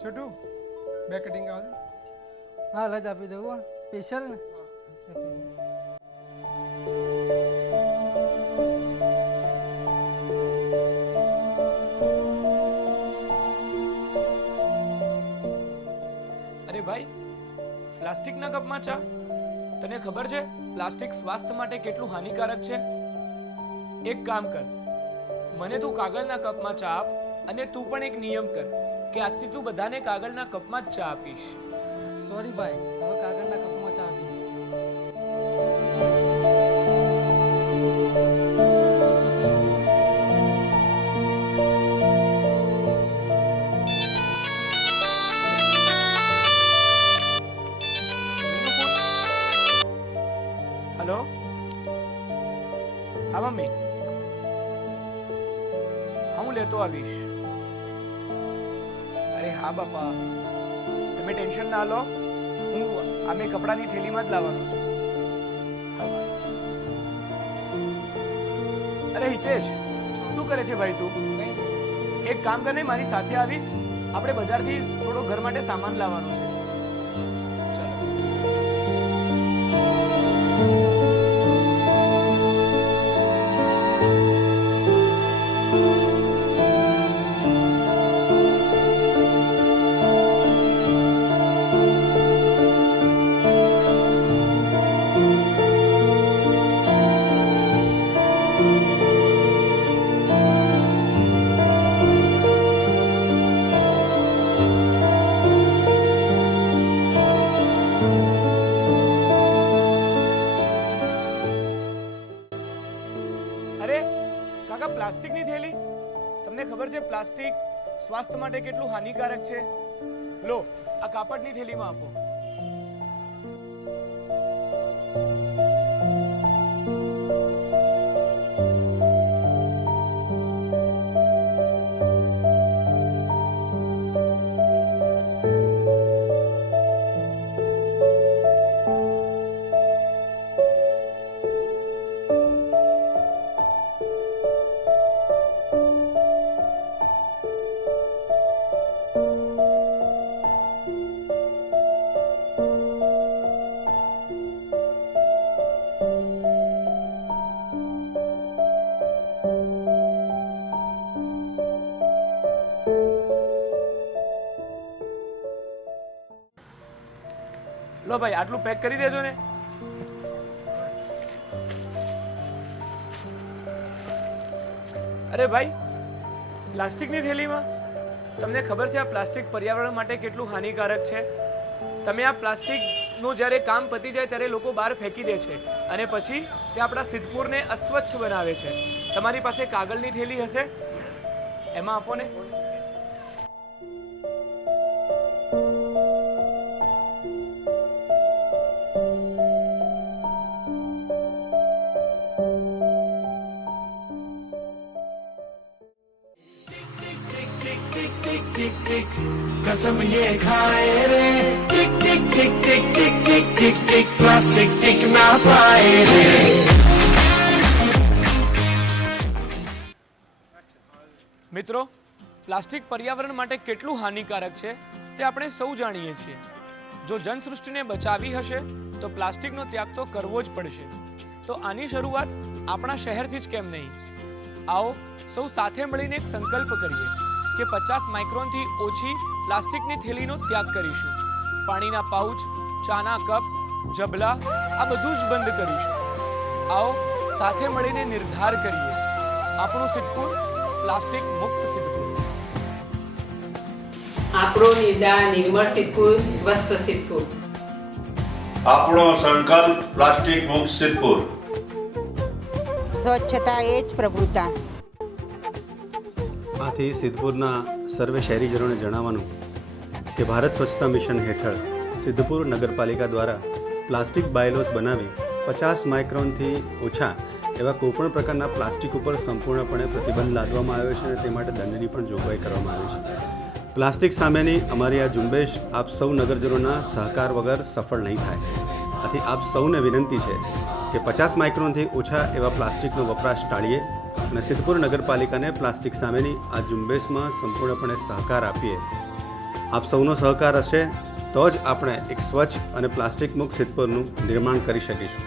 छोटू બે કટિંગ આવે હા લજ આપી દઉં સ્પેશિયલ ને અરે ભાઈ પ્લાસ્ટિકના કપમાં ચા? તને ખબર છે પ્લાસ્ટિક સ્વાસ્થ્ય માટે કેટલું હાનિકારક છે? એક કામ કર, મને તું કાગળના કપમાં ચા આપ અને તું પણ એક નિયમ કર કે આજથી તું બધાને કાગળના કપમાં જ ચા આપીશ. સોરી ભાઈ, હવે કાગળના કપમાં ચા આપીશ. હેલો, હા મમ્મી, હા હું લેતો આવીશ. અરે હા બાપા, તમે ટેન્શન ના લો, હું આ મેં કપડાની થેલીમાં જ લાવવાનો છું. હા ભાઈ. અરે હિતેશ, શું કરે છે ભાઈ તું? એક કામ કરને, મારી સાથે આવીશ, આપણે બજારથી થોડો ઘર માટે સામાન લાવવાનો છે. અરે કાકા, પ્લાસ્ટિકની થેલી? તમને ખબર છે પ્લાસ્ટિક સ્વાસ્થ્ય માટે કેટલું હાનિકારક છે? લો, આ કાપડની થેલીમાં આપો. લો ભાઈ, આટલું પેક કરી દેજો ને. અરે ભાઈ, પ્લાસ્ટિકની થેલીમાં? તમને ખબર છે આ પ્લાસ્ટિક પર્યાવરણ માટે કેટલું હાનિકારક છે? તમે આ પ્લાસ્ટિકનું જ્યારે કામ પતી જાય ત્યારે લોકો બહાર ફેંકી દે છે અને પછી તે આપણા સિદ્ધપુરને અસ્વચ્છ બનાવે છે. તમારી પાસે કાગળની થેલી હશે, એમાં આપો ને. कसम ये खाए रे टिक टिक टिक टिक टिक टिक टिक टिक प्लास्टिक टिक ना पाए रे. મિત્રો, પ્લાસ્ટિક પર્યાવરણ માટે કેટલું હાનિકારક છે તે આપણે સૌ જાણીએ છીએ. જો જનસૃષ્ટિને બચાવી હશે તો પ્લાસ્ટિકનો ત્યાગ તો કરવો જ પડશે. તો આની શરૂઆત આપણા શહેરથી જ કેમ નહીં? આવો સૌ સાથે મળીને એક સંકલ્પ કરીએ કે 50 માઇક્રોનથી ઓછી પ્લાસ્ટિકની થેલીનો ત્યાગ કરીશું. પાણીના પાઉચ, ચાના કપ, જબલા આ બધું જ બંધ કરીશું. આવો સાથે મળીને નિર્ધાર કરીએ, આપણું સિદ્ધપુર પ્લાસ્ટિક મુક્ત સિદ્ધપુર. આપણો નિર્ધાર નિર્મળ સિદ્ધપુર, સ્વસ્થ સિદ્ધપુર. આપણો સંકલ્પ પ્લાસ્ટિક મુક્ત સિદ્ધપુર. સ્વચ્છતા એ જ પ્રભુતા. આથી સિદ્ધપુરના સર્વે શહેરીજનોને જણાવવાનું કે ભારત સ્વચ્છતા મિશન હેઠળ સિદ્ધપુર નગરપાલિકા દ્વારા પ્લાસ્ટિક બાયલોસ બનાવી 50 માઇક્રોનથી ઓછા એવા કોઈપણ પ્રકારના પ્લાસ્ટિક ઉપર સંપૂર્ણપણે પ્રતિબંધ લાદવામાં આવ્યો છે અને તે માટે દંડની પણ જોગવાઈ કરવામાં આવી છે. પ્લાસ્ટિક સામેની અમારી આ ઝુંબેશ આપ સૌ નગરજનોના સહકાર વગર સફળ નહીં થાય. આથી આપ સૌને વિનંતી છે કે 50 માઇક્રોનથી ઓછા એવા પ્લાસ્ટિકનો વપરાશ ટાળીએ અને સિદ્ધપુર નગરપાલિકાને પ્લાસ્ટિક સામેની આ ઝુંબેશમાં સંપૂર્ણપણે સહકાર આપીએ. આપ સૌનો સહકાર હશે તો જ આપણે એક સ્વચ્છ અને પ્લાસ્ટિક મુક્ત સિદ્ધપુરનું નિર્માણ કરી શકીશું.